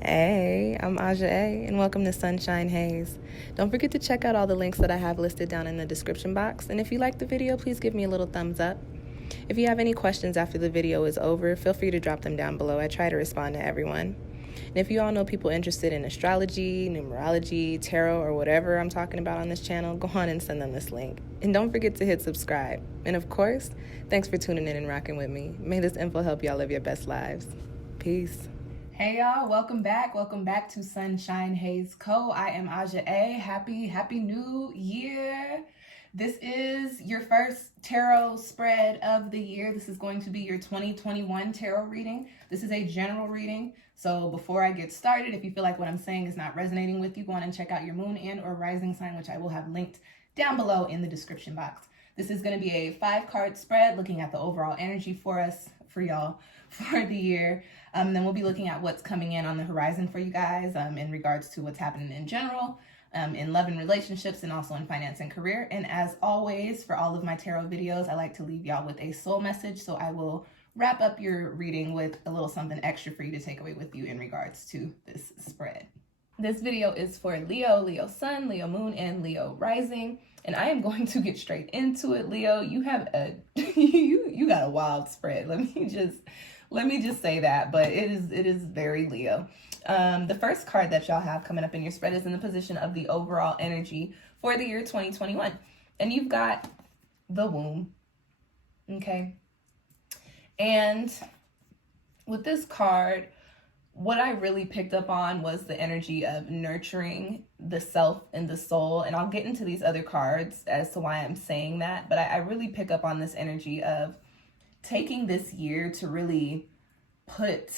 Hey, I'm Aja A, and welcome to Sunshine Haze. Don't forget to check out all the links that I have listed down in the description box, and if you like the video, please give me a little thumbs up. If you have any questions after the video is over, feel free to drop them down below. I try to respond to everyone. And if you all know people interested in astrology, numerology, tarot, or whatever I'm talking about on this channel, go on and send them this link. And don't forget to hit subscribe. And of course, thanks for tuning in and rocking with me. May this info help y'all live your best lives. Peace. Hey y'all, welcome back to SunshinehazeCo. I am Aja A. Happy new year. This is your first tarot spread of the year. This is going to be your 2021 tarot reading. This is a general reading. So before I get started, if you feel like what I'm saying is not resonating with you, go on and check out your moon and or rising sign, which I will have linked down below in the description box. This is going to be a 5-card spread looking at the overall energy for us, for y'all, for the year. Then we'll be looking at what's coming in on the horizon for you guys in regards to what's happening in general, in love and relationships, and also in finance and career. And as always, for all of my tarot videos, I like to leave y'all with a soul message. So I will wrap up your reading with a little something extra for you to take away with you in regards to this spread. This video is for Leo, Leo Sun, Leo Moon, and Leo Rising. And I am going to get straight into it. Leo, you have a you got a wild spread. Let me just say that, but it is very Leo. The first card that y'all have coming up in your spread is in the position of the overall energy for the year 2021. And you've got the womb. Okay. And with this card, what I really picked up on was the energy of nurturing the self and the soul. And I'll get into these other cards as to why I'm saying that. But I really pick up on this energy of taking this year to really put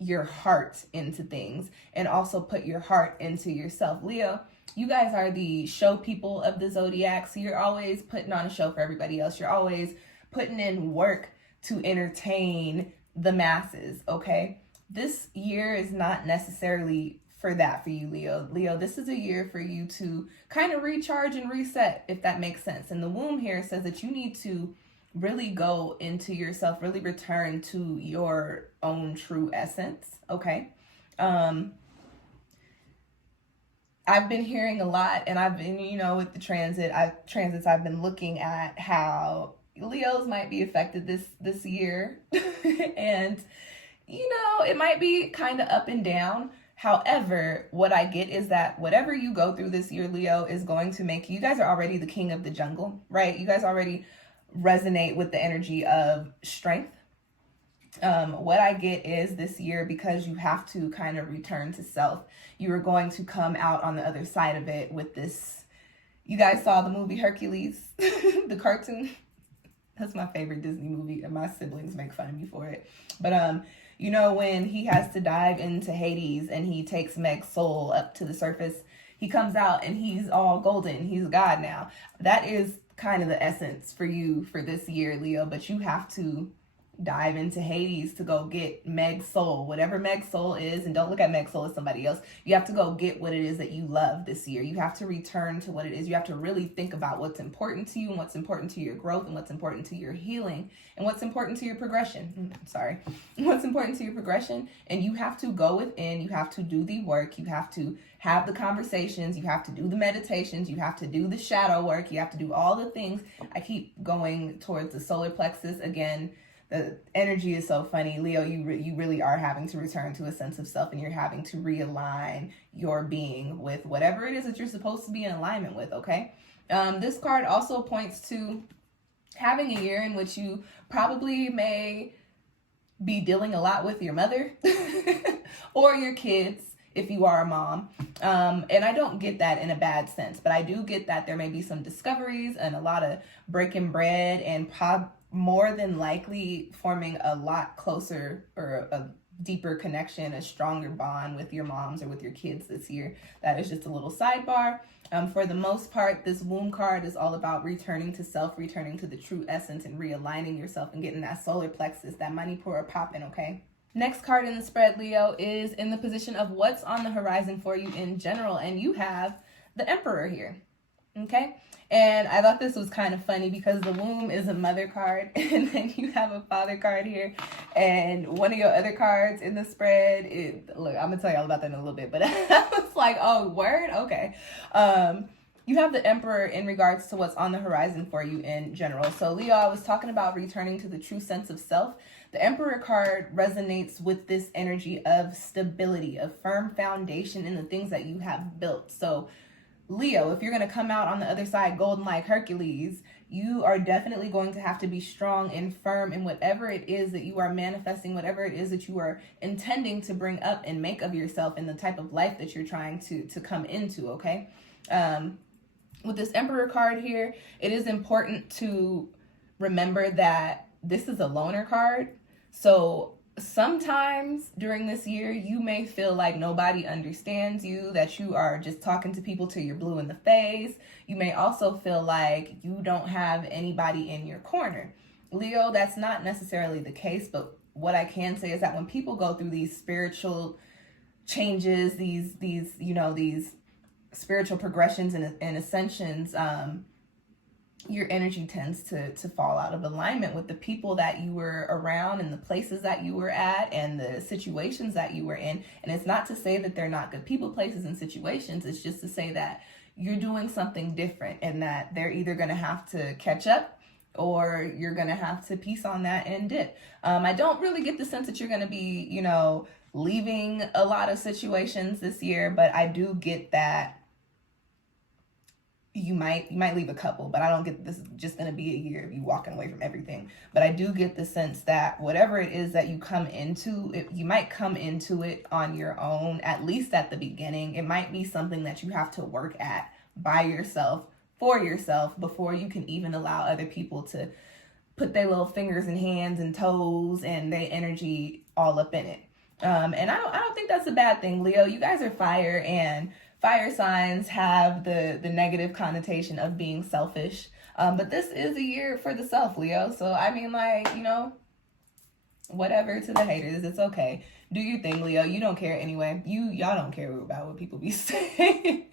your heart into things and also put your heart into yourself. Leo, you guys are the show people of the zodiac. So you're always putting on a show for everybody else. You're always putting in work to entertain the masses, okay? This year is not necessarily for that for you, Leo. Leo, this is a year for you to kind of recharge and reset, if that makes sense. And the womb here says that you need to really go into yourself, really return to your own true essence, okay? I've been hearing a lot, and I've been, with the transits, I've been looking at how Leos might be affected this year. And, it might be kind of up and down. However, what I get is that whatever you go through this year, Leo, is going to make you guys are already the king of the jungle, right? You guys already resonate with the energy of strength. What I get is this year, because you have to kind of return to self, you are going to come out on the other side of it with this. You guys saw the movie Hercules, the cartoon. That's my favorite Disney movie, and my siblings make fun of me for it. But when he has to dive into Hades and he takes Meg's soul up to the surface, he comes out and he's all golden. He's a god now. That is kind of the essence for you for this year, Leo. But you have to dive into Hades to go get Meg's soul, whatever Meg's soul is. And don't look at Meg's soul as somebody else. You have to go get what it is that you love this year. You have to return to what it is. You have to really think about what's important to you and what's important to your growth and what's important to your healing and what's important to your progression. What's important to your progression. And you have to go within. You have to do the work. You have to have the conversations. You have to do the meditations. You have to do the shadow work. You have to do all the things. I keep going towards the solar plexus again. The energy is so funny. Leo, you really are having to return to a sense of self, and you're having to realign your being with whatever it is that you're supposed to be in alignment with, okay? This card also points to having a year in which you probably may be dealing a lot with your mother or your kids if you are a mom. And I don't get that in a bad sense, but I do get that there may be some discoveries and a lot of breaking bread and more than likely forming a lot closer or a deeper connection, a stronger bond with your moms or with your kids this year. That is just a little sidebar. For the most part, this womb card is all about returning to self, returning to the true essence, and realigning yourself and getting that solar plexus, that Manipura popping, okay? Next card in the spread, Leo, is in the position of what's on the horizon for you in general. And you have the Emperor here. Okay. And I thought this was kind of funny because the womb is a mother card, and then you have a father card here, and one of your other cards in the spread, look, I'm gonna tell you all about that in a little bit, but I was like, oh, word? Okay. You have the Emperor in regards to what's on the horizon for you in general. So Leo, I was talking about returning to the true sense of self. The Emperor card resonates with this energy of stability, of firm foundation in the things that you have built. So Leo, if you're going to come out on the other side golden like Hercules, you are definitely going to have to be strong and firm in whatever it is that you are manifesting, whatever it is that you are intending to bring up and make of yourself and the type of life that you're trying to come into, okay? With this Emperor card here, it is important to remember that this is a loner card. So sometimes during this year, you may feel like nobody understands you, that you are just talking to people till you're blue in the face. You may also feel like you don't have anybody in your corner. Leo, that's not necessarily the case, but what I can say is that when people go through these spiritual changes, these spiritual progressions and ascensions, your energy tends to fall out of alignment with the people that you were around and the places that you were at and the situations that you were in. And it's not to say that they're not good people, places, and situations. It's just to say that you're doing something different and that they're either going to have to catch up or you're going to have to piece on that and dip. I don't really get the sense that you're going to be, leaving a lot of situations this year, but I do get that you might leave a couple, but I don't get this is just going to be a year of you walking away from everything. But I do get the sense that whatever it is that you come into, you might come into it on your own, at least at the beginning. It might be something that you have to work at by yourself, for yourself, before you can even allow other people to put their little fingers and hands and toes and their energy all up in it. And I don't think that's a bad thing, Leo. You guys are fire, and fire signs have the negative connotation of being selfish. But this is a year for the self, Leo. So, I mean, whatever to the haters, it's okay. Do your thing, Leo. You don't care anyway. Y'all don't care about what people be saying.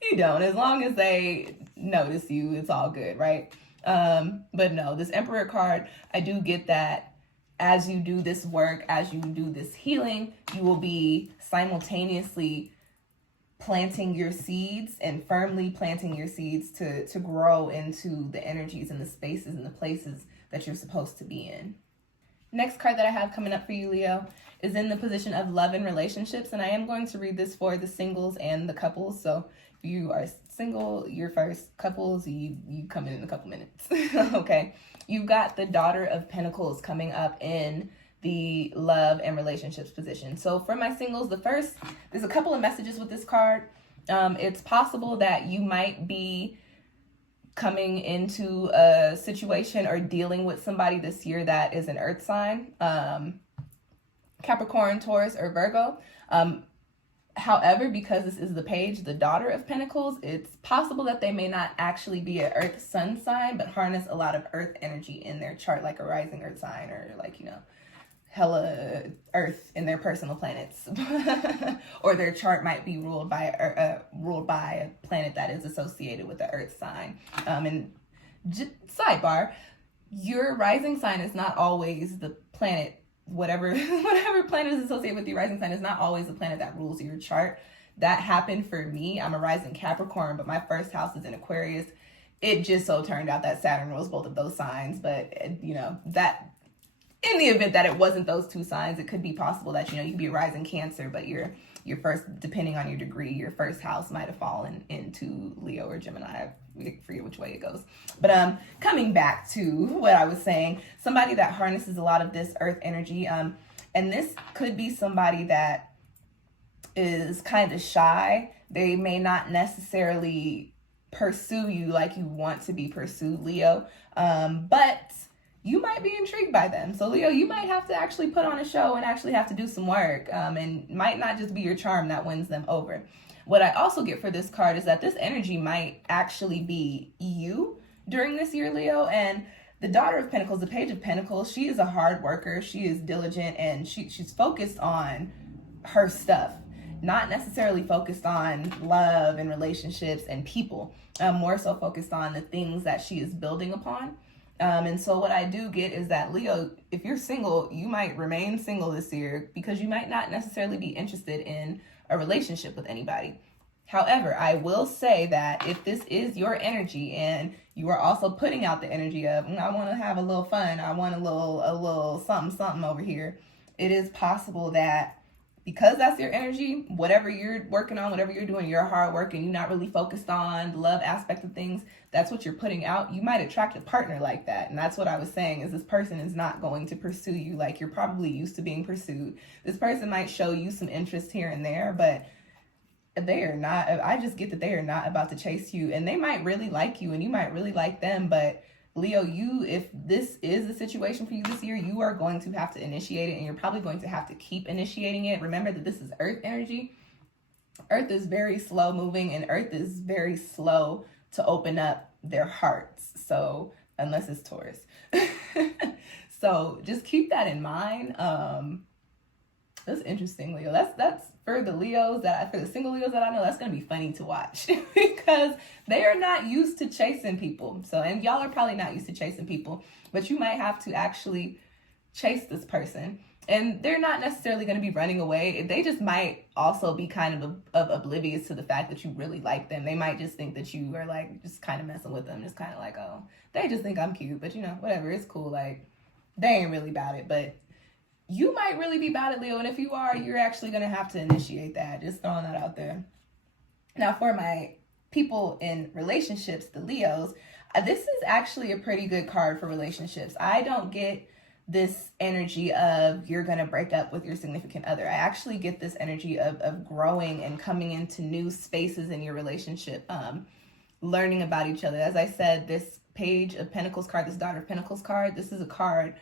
You don't. As long as they notice you, it's all good, right? But no, this Emperor card, I do get that as you do this work, as you do this healing, you will be simultaneously planting your seeds and firmly planting your seeds to grow into the energies and the spaces and the places that you're supposed to be in. Next card that I have coming up for you, Leo, is in the position of love and relationships. And I am going to read this for the singles and the couples. So if you are single, you're first. Couples, you come in a couple minutes. Okay. You've got the Daughter of Pentacles coming up in the love and relationships position. So for my singles, there's a couple of messages with this card. It's possible that you might be coming into a situation or dealing with somebody this year that is an earth sign, Capricorn, Taurus, or Virgo. However, because this is the page, the Daughter of Pentacles, it's possible that they may not actually be an earth sun sign, but harness a lot of earth energy in their chart, like a rising earth sign or hella earth in their personal planets. Or their chart might be ruled by a planet that is associated with the earth sign. And sidebar, your rising sign is not always the planet. Whatever planet is associated with your rising sign is not always the planet that rules your chart. That happened for me. I'm a rising Capricorn, but my first house is in Aquarius. It just so turned out that Saturn rules both of those signs. But, that in the event that it wasn't those two signs, it could be possible that, you could be a rising Cancer, but your first, depending on your degree, your first house might have fallen into Leo or Gemini. I forget which way it goes. But coming back to what I was saying, somebody that harnesses a lot of this earth energy, and this could be somebody that is kind of shy. They may not necessarily pursue you like you want to be pursued, Leo, but you might be intrigued by them. So Leo, you might have to actually put on a show and actually have to do some work, and might not just be your charm that wins them over. What I also get for this card is that this energy might actually be you during this year, Leo. And the Daughter of Pentacles, the Page of Pentacles, she is a hard worker. She is diligent, and she's focused on her stuff. not necessarily focused on love and relationships and people, more so focused on the things that she is building upon. And so what I do get is that, Leo, if you're single, you might remain single this year because you might not necessarily be interested in a relationship with anybody. However, I will say that if this is your energy and you are also putting out the energy of, I want to have a little fun, I want a little something over here, it is possible that because that's your energy, whatever you're working on, whatever you're doing, you're hard work and you're not really focused on the love aspect of things, that's what you're putting out. You might attract a partner like that. And that's what I was saying, is this person is not going to pursue you like you're probably used to being pursued. This person might show you some interest here and there, but they are not, I just get that they are not about to chase you. And they might really like you and you might really like them, but Leo, if this is the situation for you this year, you are going to have to initiate it, and you're probably going to have to keep initiating it. Remember that this is Earth energy. Earth is very slow moving, and Earth is very slow to open up their hearts. So unless it's Taurus. So just keep that in mind. That's interesting, Leo. That's for the Leos for the single Leos that I know, that's going to be funny to watch because they are not used to chasing people. So, and y'all are probably not used to chasing people, but you might have to actually chase this person. And they're not necessarily going to be running away. They just might also be kind of oblivious to the fact that you really like them. They might just think that you are like just kind of messing with them. Just kind of like, oh, they just think I'm cute, but whatever, it's cool. Like, they ain't really about it, but you might really be about it, Leo. And if you are, you're actually going to have to initiate that. Just throwing that out there. Now, for my people in relationships, the Leos, this is actually a pretty good card for relationships. I don't get this energy of you're going to break up with your significant other. I actually get this energy of growing and coming into new spaces in your relationship, learning about each other. As I said, this Page of Pentacles card, this Daughter of Pentacles card, this is a card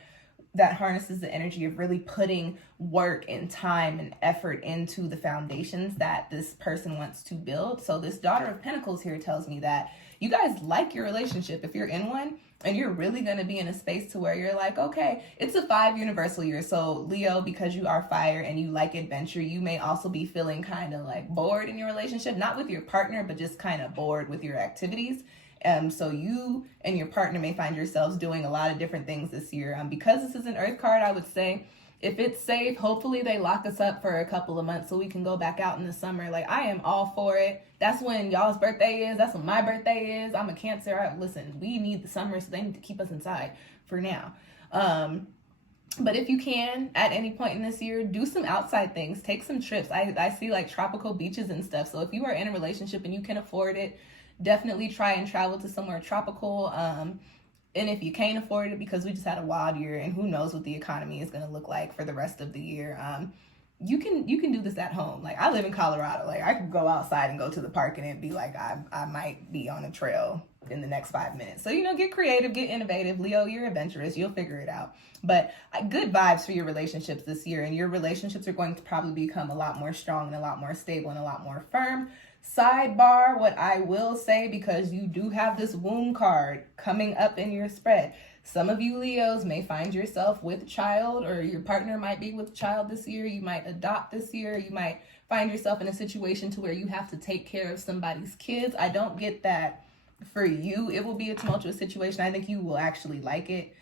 that harnesses the energy of really putting work and time and effort into the foundations that this person wants to build. So this Daughter of Pentacles here tells me that you guys like your relationship if you're in one, and you're really going to be in a space to where you're like, okay, it's a 5 universal year. So Leo, because you are fire and you like adventure, you may also be feeling kind of like bored in your relationship, not with your partner, but just kind of bored with your activities. So you and your partner may find yourselves doing a lot of different things this year. Because this is an Earth card, I would say if it's safe, hopefully they lock us up for a couple of months so we can go back out in the summer. Like, I am all for it. That's when y'all's birthday is. That's when my birthday is. I'm a Cancer. Listen, we need the summer, so they need to keep us inside for now. But if you can, at any point in this year, do some outside things. Take some trips. I see like tropical beaches and stuff. So if you are in a relationship and you can afford it, definitely try and travel to somewhere tropical. And if you can't afford it, because we just had a wild year and who knows what the economy is going to look like for the rest of the year, you can do this at home. Like, I live in Colorado. Like, I could go outside and go to the park and it'd be like I might be on a trail in the next 5 minutes. So, get creative, get innovative. Leo, you're adventurous. You'll figure it out. But good vibes for your relationships this year. And your relationships are going to probably become a lot more strong and a lot more stable and a lot more firm. Sidebar, what I will say, because you do have this womb card coming up in your spread, some of you Leos may find yourself with a child, or your partner might be with a child this year. You might adopt this year. You might find yourself in a situation to where you have to take care of somebody's kids. I don't get that for you. It will be a tumultuous situation. I think you will actually like it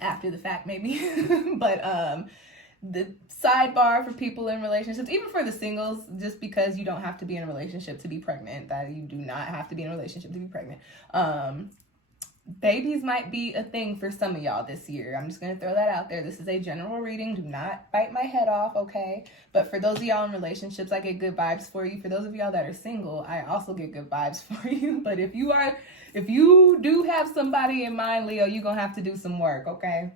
after the fact, maybe. But the sidebar for people in relationships, even for the singles, just because you don't have to be in a relationship to be pregnant, that you do not have to be in a relationship to be pregnant. Babies might be a thing for some of y'all this year. I'm just going to throw that out there. This is a general reading. Do not bite my head off, okay? But for those of y'all in relationships, I get good vibes for you. For those of y'all that are single, I also get good vibes for you. But if you do have somebody in mind, Leo, you're going to have to do some work, okay?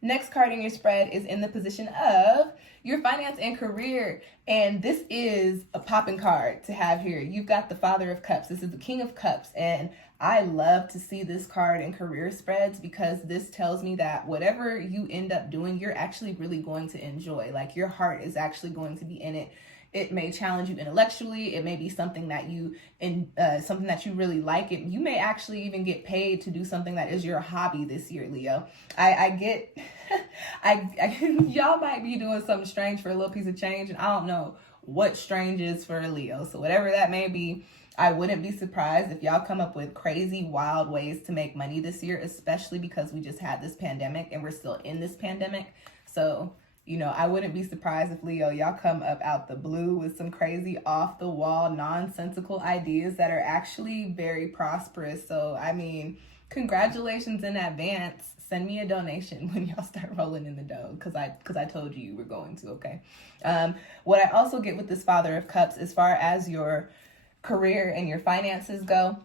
Next card in your spread is in the position of your finance and career. And this is a popping card to have here. You've got the Father of Cups. This is the King of Cups. And I love to see this card in career spreads because this tells me that whatever you end up doing, you're actually really going to enjoy. Like, your heart is actually going to be in it. It may challenge you intellectually. It may be something that you something that you really like. You may actually even get paid to do something that is your hobby this year, Leo. I get, y'all might be doing something strange for a little piece of change, and I don't know what strange is for a Leo. So whatever that may be, I wouldn't be surprised if y'all come up with crazy, wild ways to make money this year, especially because we just had this pandemic and we're still in this pandemic. So, you know, I wouldn't be surprised if, Leo, y'all come up out the blue with some crazy off-the-wall, nonsensical ideas that are actually very prosperous. So, I mean, congratulations in advance. Send me a donation when y'all start rolling in the dough, because I told you were going to, okay? What I also get with this Father of Cups, as far as your career and your finances go,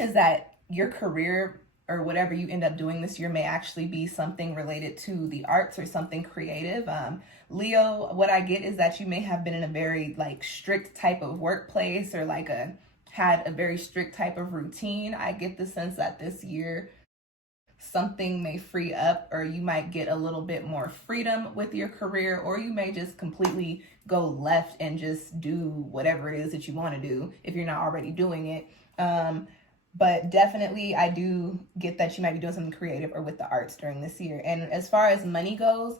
is that your career or whatever you end up doing this year may actually be something related to the arts or something creative. Leo, what I get is that you may have been in a very like strict type of workplace, or like had a very strict type of routine. I get the sense that this year something may free up, or you might get a little bit more freedom with your career, or you may just completely go left and just do whatever it is that you want to do if you're not already doing it. But definitely I do get that you might be doing something creative or with the arts during this year. And as far as money goes,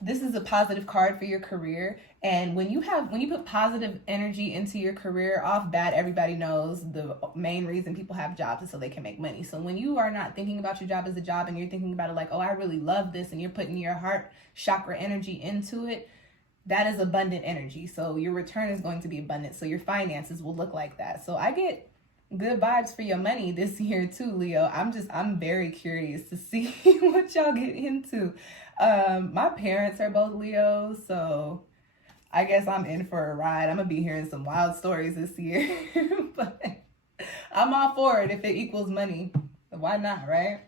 this is a positive card for your career. And when you put positive energy into your career, off bat, everybody knows the main reason people have jobs is so they can make money. So when you are not thinking about your job as a job, and you're thinking about it like, oh, I really love this, and you're putting your heart chakra energy into it, that is abundant energy. So your return is going to be abundant. So your finances will look like that. So I get good vibes for your money this year too, Leo. I'm very curious to see what y'all get into. My parents are both Leos, so I guess I'm in for a ride. I'm gonna be hearing some wild stories this year, but I'm all for it if it equals money. Why not, right?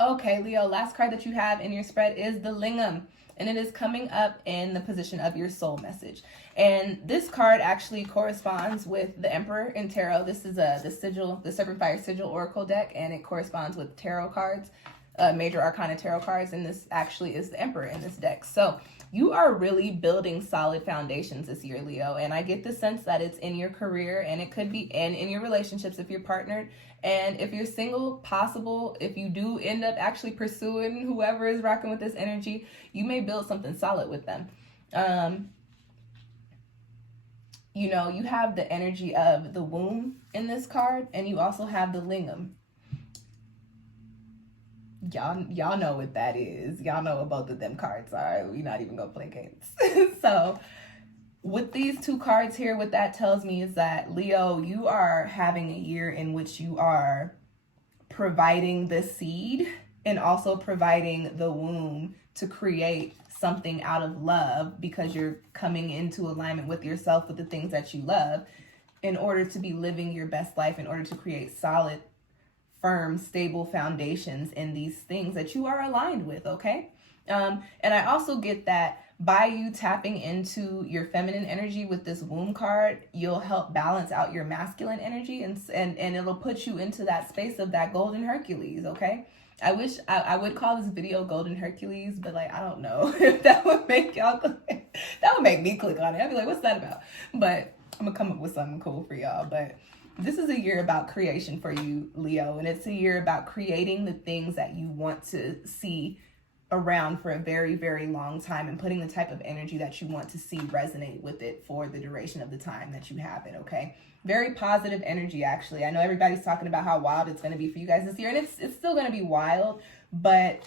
Okay, Leo, last card that you have in your spread is the Lingam, and it is coming up in the position of your soul message. And this card actually corresponds with the Emperor in Tarot. This is the Serpent Fire Sigil Oracle deck, and it corresponds with tarot cards, major arcana tarot cards, and this actually is the Emperor in this deck. So you are really building solid foundations this year, Leo, and I get the sense that it's in your career, and it could be and in your relationships if you're partnered. And if you're single, possible, if you do end up actually pursuing whoever is rocking with this energy, you may build something solid with them. You know, you have the energy of the womb in this card, and you also have the lingam. Y'all know what that is. Y'all know what both of them cards are. We're not even gonna play games. So with these two cards here, what that tells me is that, Leo, you are having a year in which you are providing the seed and also providing the womb to create something out of love, because you're coming into alignment with yourself, with the things that you love, in order to be living your best life, in order to create solid, firm, stable foundations in these things that you are aligned with, okay? And I also get that by you tapping into your feminine energy with this womb card, you'll help balance out your masculine energy, and it'll put you into that space of that golden Hercules, okay? I wish I would call this video Golden Hercules, but like, I don't know if that would make y'all click. That would make me click on it. I'd be like, what's that about? But I'm gonna come up with something cool for y'all. But this is a year about creation for you, Leo, and it's a year about creating the things that you want to see around for a very, very long time, and putting the type of energy that you want to see resonate with it for the duration of the time that you have it, okay? Very positive energy, actually. I know everybody's talking about how wild it's going to be for you guys this year, and it's still going to be wild, but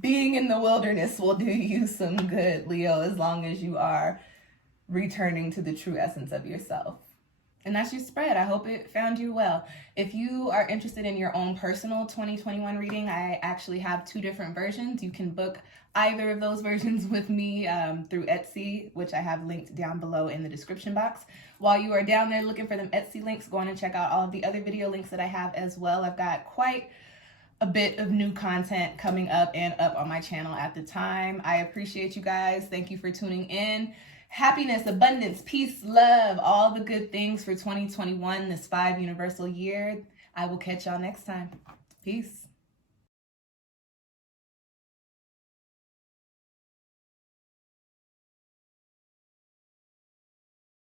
being in the wilderness will do you some good, Leo, as long as you are returning to the true essence of yourself. And that's your spread. I hope it found you well. If you are interested in your own personal 2021 reading, I actually have 2 different versions. You can book either of those versions with me through Etsy, which I have linked down below in the description box. While you are down there looking for them Etsy links, go on and check out all of the other video links that I have as well. I've got quite a bit of new content coming up and up on my channel at the time. I appreciate you guys. Thank you for tuning in. Happiness, abundance, peace, love, all the good things for 2021, this 5 universal year. I will catch y'all next time. Peace.